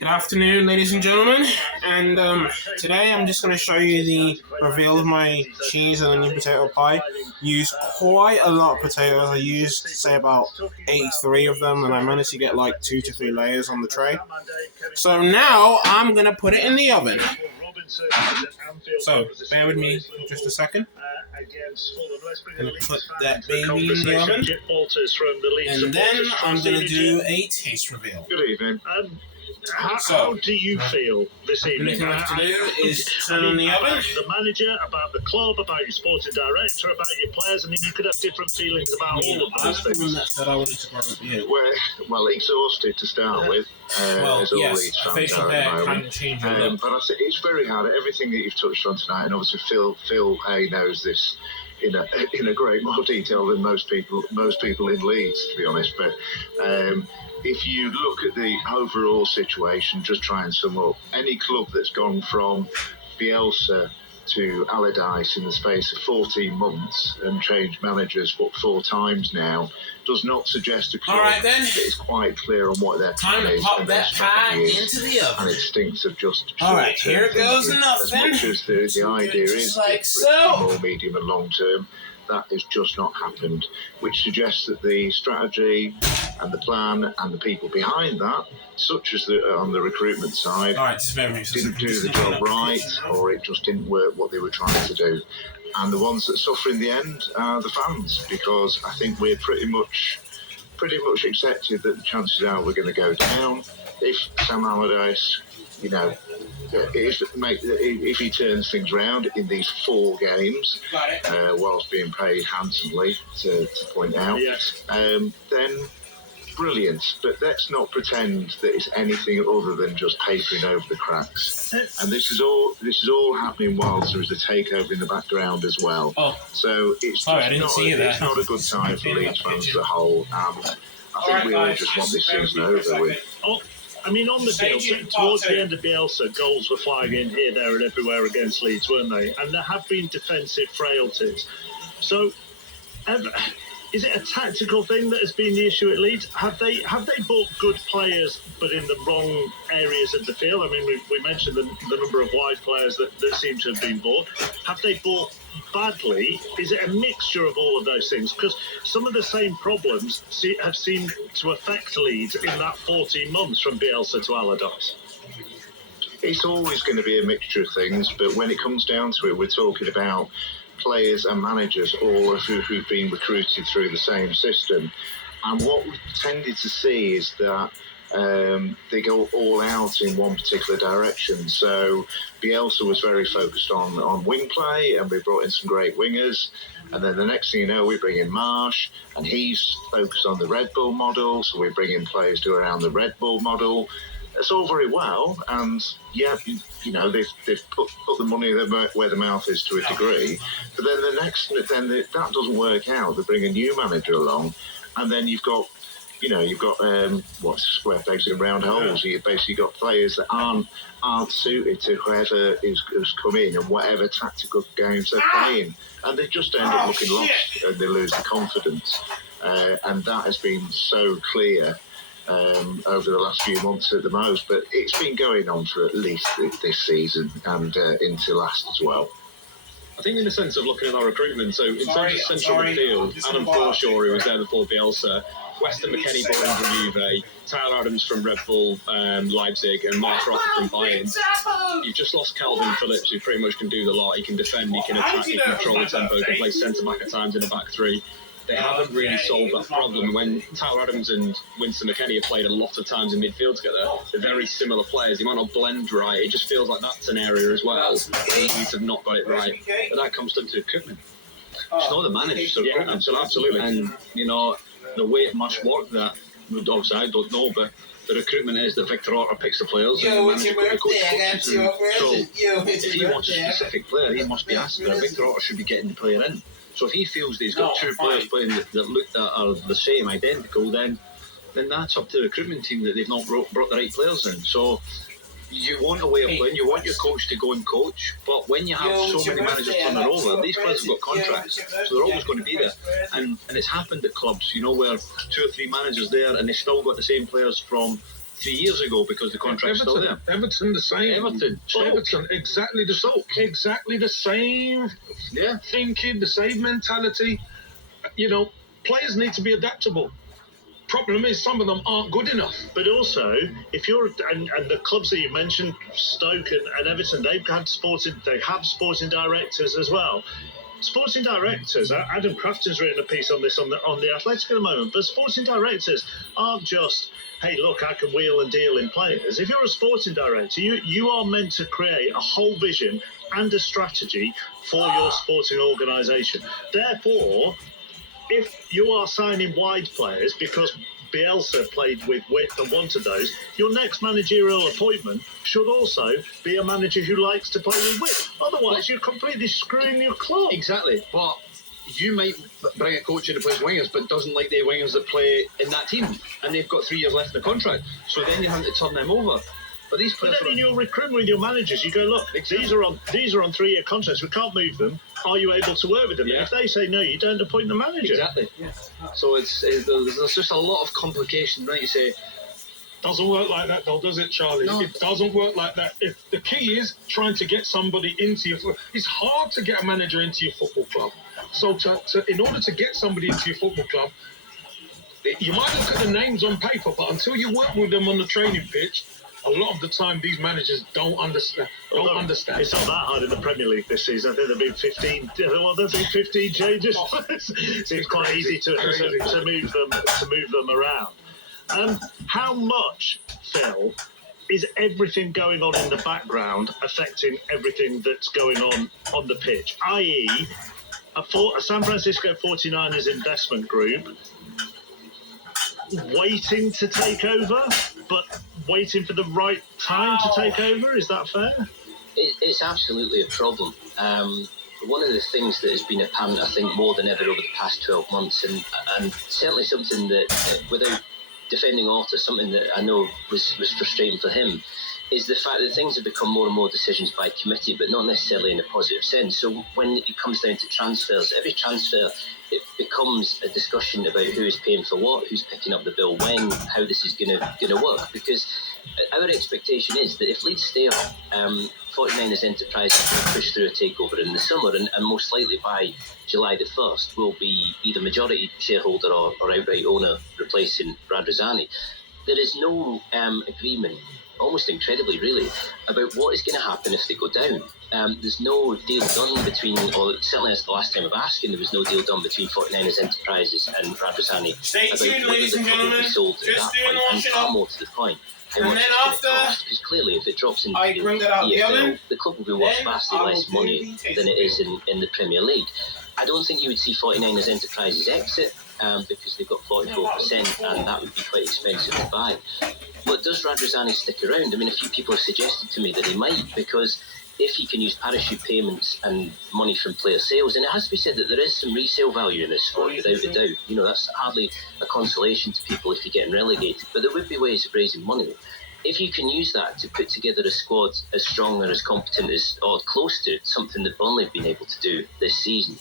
Good afternoon, ladies and gentlemen, and today I'm just going to show you the reveal of my cheese and onion potato pie. Used quite a lot of potatoes. I used, say, about 83 of them, and I managed to get like 2 to 3 layers on the tray. So now I'm going to put it in the oven. So bear with me just a second. I'm going to put that baby in the oven, and then I'm going to do a taste reveal. Good evening. How do you feel this evening? What you have to do is turn on the oven. About the manager, about the club, about your sporting director, about your players. I mean, you could have different feelings about all of those things. I'm the one that said I wanted to grab it here. Well, exhausted to start with. Well, yes, facial hair kind of changed a little. But I think it's very hard. Everything that you've touched on tonight, and obviously Phil Hay knows this in a great more detail than most people in Leeds, to be honest. But if you look at the overall situation, just try and sum up, any club that's gone from Bielsa to Allardyce in the space of 14 months and changed managers 4 times now does not suggest a club that is quite clear on what their time to pop that pie into the oven. And it stinks of just Alright, here goes nothing. As much as the idea is like so. More medium and long term, that has just not happened, which suggests that the strategy and the plan and the people behind that, such as on the recruitment side, didn't do the job right, or it just didn't work what they were trying to do. And the ones that suffer in the end are the fans, because I think we're pretty much accepted that the chances are we're going to go down. If Sam Allardyce, if he turns things around in these 4 games, whilst being paid handsomely, to point out, then brilliant. But let's not pretend that it's anything other than just papering over the cracks. And this is all happening whilst there is a takeover in the background as well. So it's not a good time for Leeds fans as a whole. I think we all just want this season over with. I mean, on the field, towards the end of Bielsa, goals were flying in here, there and everywhere against Leeds, weren't they? And there have been defensive frailties. So, is it a tactical thing that has been the issue at Leeds? Have they bought good players, but in the wrong areas of the field? I mean, we mentioned the number of wide players that seem to have been bought. Have they bought badly? Is it a mixture of all of those things? Because some of the same problems have seemed to affect Leeds in that 14 months from Bielsa to Allardyce. It's always going to be a mixture of things, but when it comes down to it, we're talking about players and managers, all of who've been recruited through the same system. And what we've tended to see is that they go all out in one particular direction. So Bielsa was very focused on wing play, and we brought in some great wingers. And then the next thing you know, we bring in Marsh, and he's focused on the Red Bull model. So we bring in players to around the Red Bull model. It's all very well, and they've put the money where the mouth is to a degree. But then that doesn't work out. They bring a new manager along, and then you've got square pegs in round holes. You've basically got players that aren't suited to whoever has come in and whatever tactical games they're playing, and they just end up looking lost and they lose the confidence. And that has been so clear over the last few months at the most, but it's been going on for at least this season and into last as well. I think in the sense of looking at our recruitment, so in terms of central midfield, Adam Forshaw, who was there before Bielsa, Weston McKennie brought in from Juve, Tyler Adams from Red Bull, Leipzig, and Mark Rocker from Bayern. You've just lost Calvin Phillips, who pretty much can do the lot. He can defend, he can attack, he can control the tempo, he can play centre-back at times in the back 3. They haven't really solved that problem. When Tyler Adams and Winston McKennie have played a lot of times in midfield together, they're very similar players. They might not blend right. It just feels like that's an area as well. Leeds have not got it right. But that comes down to recruitment. It's not the manager's recruitment. So absolutely. And, the way it must work, that obviously I don't know, but the recruitment is that Victor Orta picks the players and the manager coaches them. So if he wants a specific player, he must be asked for. Victor Orta should be getting the player in. So if he feels that he's got 2 players playing that are the same, identical, then that's up to the recruitment team that they've not brought the right players in. So you want a way of playing, you want your coach to go and coach, but when you have so many managers turning over, these players have got contracts, so they're always going to be there. And it's happened at clubs, where 2 or 3 managers there and they still got the same players from 3 years ago because the contract's still there. Everton the same. Everton exactly the same. Yeah. Thinking, the same mentality. You know, players need to be adaptable. Problem is, some of them aren't good enough. But also, if you're and the clubs that you mentioned, Stoke and Everton, they have sporting directors as well. Sporting directors, Adam Crafton's written a piece on this on the Athletic at the moment. But sporting directors aren't just, hey, look, I can wheel and deal in players. If you're a sporting director, you are meant to create a whole vision and a strategy for your sporting organisation. Therefore, if you are signing wide players because Bielsa played with width and wanted those, your next managerial appointment should also be a manager who likes to play with width. Otherwise, you're completely screwing your club. Exactly. But you might bring a coach in to play wingers, but doesn't like the wingers that play in that team, and they've got 3 years left in the contract. So then you have to turn them over. But these players, then in your recruitment with your managers, you go, look, these are on 3-year contracts. We can't move them. Are you able to work with them? Yeah. If they say no, you don't appoint the manager. Exactly. Yes. So there's just a lot of complication, right? You say, doesn't work like that, though, does it, Charlie? No. It doesn't work like that. If the key is trying to get somebody into your it's hard to get a manager into your football club. So in order to get somebody into your football club, you might look at the names on paper, but until you work with them on the training pitch, a lot of the time these managers don't understand. It's not that hard in the Premier League this season. I think there've been 15. Well, there've been 15 changes. It's quite easy to move them around. How much, Phil, is everything going on in the background affecting everything that's going on the pitch? I.e., a San Francisco 49ers investment group waiting to take over, but waiting for the right time to take over. Is that fair? It's absolutely a problem. One of the things that has been apparent, I think, more than ever over the past 12 months, and certainly something that, without defending Orta, something that I know was frustrating for him, is the fact that things have become more and more decisions by committee, but not necessarily in a positive sense. So when it comes down to transfers, every transfer, it becomes a discussion about who is paying for what, who's picking up the bill when, how this is going to work. Because our expectation is that if Leeds stay up, 49ers Enterprises will push through a takeover in the summer, and most likely by July the 1st will be either majority shareholder or outright owner replacing Radrizzani. There is no agreement, almost incredibly really, about what is going to happen if they go down. There's no deal done between, or certainly as the last time of asking, there was no deal done between 49ers Enterprises and Radrizzani. Stay tuned, ladies and gentlemen. Just doing the and far more to the point. And then after, because clearly if it drops into I bring that out the EFL, oven, the club will be worth vastly less money than it is in the Premier League. I don't think you would see 49ers Enterprises exit because they've got 44%, and that would be quite expensive to buy. But does Radrizzani stick around? I mean, a few people have suggested to me that he might, because if he can use parachute payments and money from player sales, and it has to be said that there is some resale value in this squad, without a doubt. You know, that's hardly a consolation to people if you're getting relegated, but there would be ways of raising money. If you can use that to put together a squad as strong and as competent as, or close to something that Burnley have been able to do this season,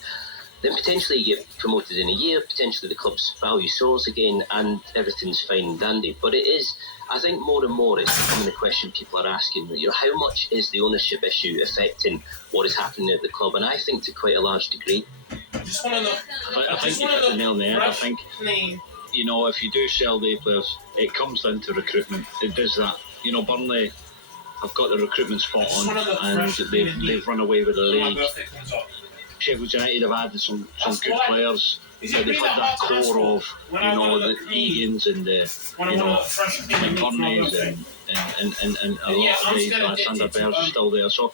then potentially you get promoted in a year, potentially the club's value soars again, and everything's fine and dandy. But it is, I think more and more it's becoming a question people are asking, you know, how much is the ownership issue affecting what is happening at the club? And I think to quite a large degree. I think you hit the nail on the head. I think, you know, if you do sell day players, it comes down to recruitment. It does that. You know, Burnley have got the recruitment spot on, and they've run away with the league. Sheffield United have added some good players. They've had that core of, you know, the Egan's and the, you know, Burnleys and a lot of the Sander Bears are still there. So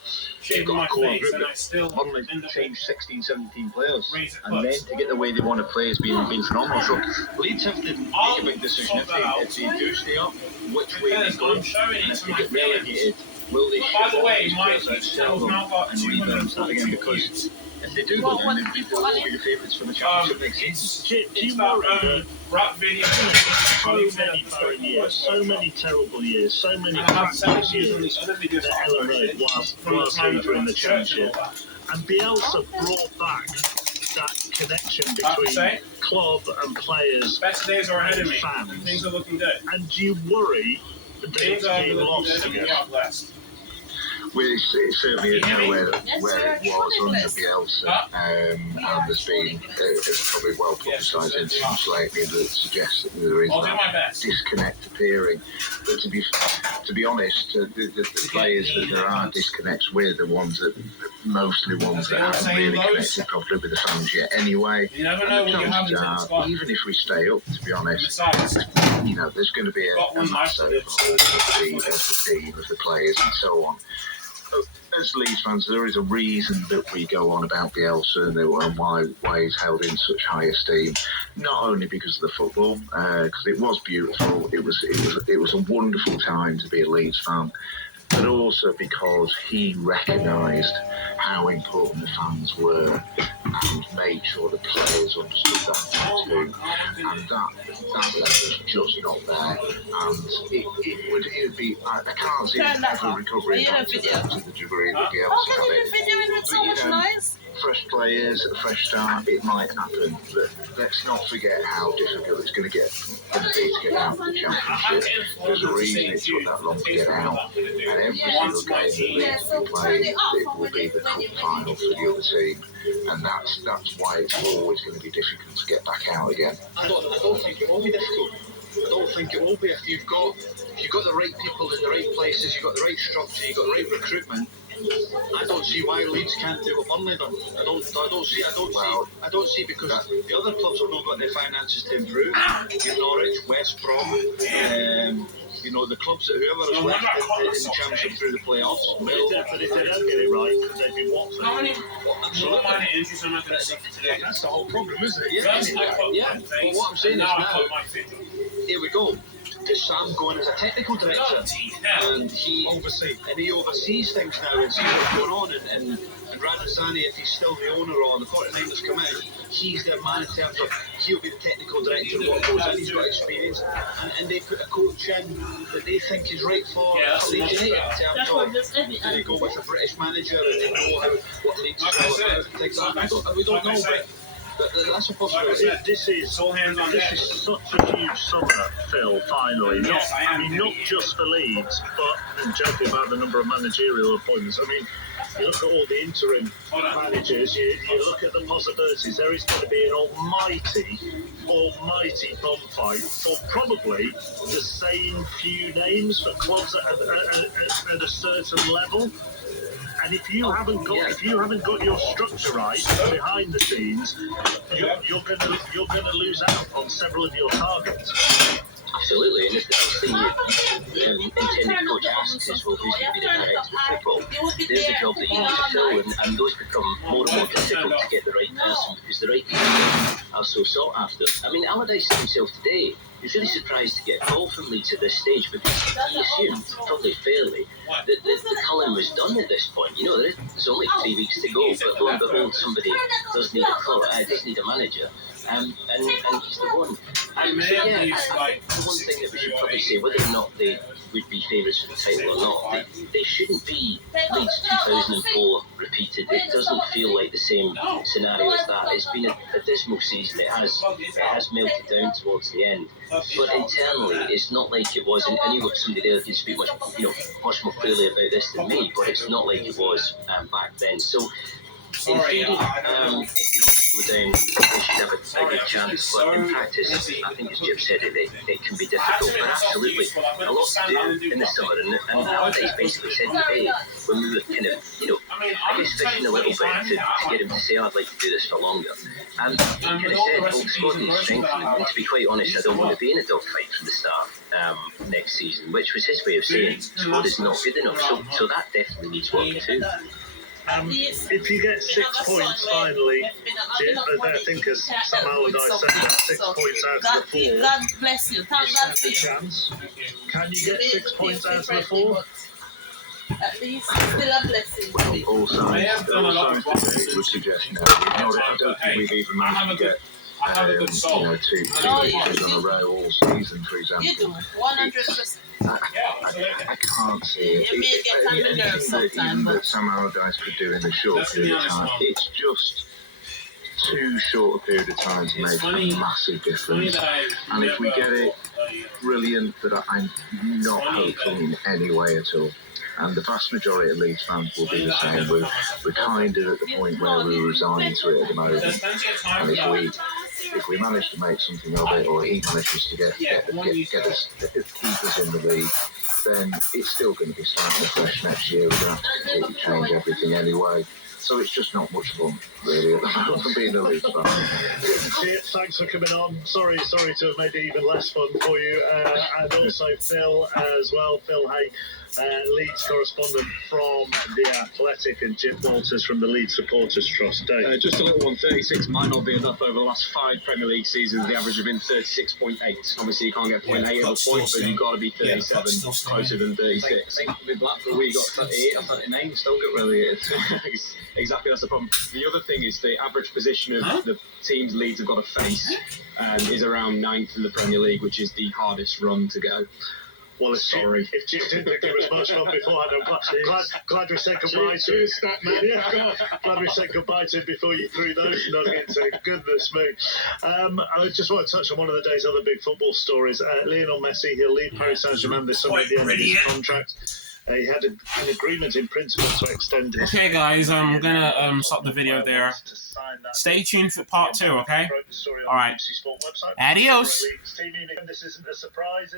they've got a core group. Burnley changed 16, 17 players, and then to get the way they want to play has been phenomenal. So Leeds have to make a big decision if they do stay up, which way they go, and if they get relegated, will they ship all these players out, sell them and rebuild and start again? Because if they do go down, then people will be the favourites for the championship next season. Do you worry that so many terrible years, so many practice years that Ellen Road whilst they were in the championship, and Bielsa brought back that connection between club and players and fans? Things are looking good. And do you worry team lost again. Well, it certainly is nowhere where it was under Bielsa, and there's been probably well publicised incidents lately that suggest that there is that disconnect appearing. But to be honest, the players that there are disconnects with are mostly ones that haven't really connected properly with the fans yet. Anyway, and the chances are, even if we stay up, to be honest, there's going to be a mass overhaul of the team, of the players, and so on. As Leeds fans, there is a reason that we go on about Bielsa and why he's held in such high esteem. Not only because of the football, because it was beautiful, it was a wonderful time to be a Leeds fan, but also because he recognised how important the fans were and made sure the players understood that too. And that level's just not there. And it would be, I can't see it ever recovering back to the degree that Bielsa had it. But, fresh players, a fresh start, it might happen. But let's not forget how difficult it's going to be to get out of the Championship. There's a reason it took that long to get out. And every single game that Leeds will play, it will be the cup final for the other team. And that's why it's always going to be difficult to get back out again. I don't think it will be difficult. I don't think it will be if you've got the right people in the right places, you've got the right structure, you've got the right recruitment. I don't see why Leeds can't do what Burnley done. I don't see because the other clubs have not got the finances to improve. You've Norwich, West Brom, the clubs that whoever is left in the Championship through the playoffs. But if they don't get it right, they'd be Watford. That's the whole problem, isn't it? Yeah. But what I'm saying is now, here we go. Is Sam going as a technical director, and he oversees things now and sees what's going on, and Radhansani, if he's still the owner or the 49ers come out, he's their man in terms of he'll be the technical director of what goes in. He's got experience, and they put a coach in that they think is right for Leeds United in terms of do they go with a British manager and they know what Leeds is all about and things like that. We don't know, but that's a possibility. This is such a huge summer, Phil, finally. Not just for Leeds, but and joking about the number of managerial appointments. I mean, you look at all the interim managers, you look at the possibilities. There is going to be an almighty bonfire for probably the same few names for clubs at a certain level. And if you haven't got your structure right behind the scenes, you're going to lose out on several of your targets. Absolutely, and if the intended coach asks is, well, who's going to be the director of football? There's the job that you need to fill, and those become more and more difficult to get the right person because the right people are so sought after. I mean, Allardyce himself today, he was really surprised to get a call from Leeds at this stage because he assumed, probably fairly, that the culling was done at this point. There's only 3 weeks to go, but lo and behold, somebody does need does need a manager. And he's the one. I think the one thing that we should probably say, whether or not they would be favourites for the title or not, they shouldn't be Leeds 2004 repeated. It doesn't feel like the same scenario as that. It's been a dismal season. It has melted down towards the end. But internally, it's not like it was. And you've got somebody there that can speak much more clearly about this than me. But it's not like it was back then. So, in theory, if they should have a good chance, but in practice, I think as Jim said, it can be difficult, but absolutely a lot to do in the summer, and Allardyce basically said today, when we were kind of, I guess fishing a little bit to get him to say, I'd like to do this for longer, and he kind of said, well, the squad needs strengthening, and to be quite honest, I don't want to be in a dogfight from the start next season, which was his way of saying, the squad is not good enough, so that definitely needs work too. If you get 6 points finally, I think as Sam Allardyce said, that 6 points out of the 4, God bless you. Thank God have for a you. chance. Can you get 6 points out of the 4? At least still a blessing. Well, all signs would suggest now. I don't think we've even managed to get two victories on a row all season, for example. You do, 100%. I can't see it. You may get on the nerves sometimes. That Sam Allardyce could do in a short period of time. It's just too short a period of time to make a massive difference. And if we get it brilliant, but I'm not hopeful in any way at all. And the vast majority of Leeds fans will be the same. We're kind of at the point where we're resigned to it at the moment. And if we manage to make something of it, or he manages to keep us in the league, then it's still going to be slightly fresh next year. We're going to have to completely change everything anyway. So it's just not much fun, really, at the moment, being a Leeds fan. Thanks for coming on. Sorry to have made it even less fun for you. And also Phil as well. Phil Hay, Leeds correspondent from The Athletic, and Jim Walters from the Leeds Supporters Trust. Dave. Just a little one, 36 might not be enough over the last 5 Premier League seasons. The average has been 36.8. Obviously, you can't get 0.8 at a point, but you've got to be 37, closer than 36. I think with Blackpool, we got 38 or 39, still get relegated. Exactly, that's the problem. The other thing is the average position of the teams Leeds have got to face is around 9th in the Premier League, which is the hardest run to go. Well, if Jim didn't think there was much fun beforehand, I'm glad we said goodbye to him. Glad we said goodbye to him before you threw those nuggets in. Goodness me. I just want to touch on one of the day's other big football stories. Lionel Messi, he'll leave Paris Saint-Germain this summer at the end of his contract. He had an agreement in principle to extend his... Okay, guys, I'm gonna stop the video there. Stay tuned for part 2, okay? Alright. Adios! This isn't a surprise.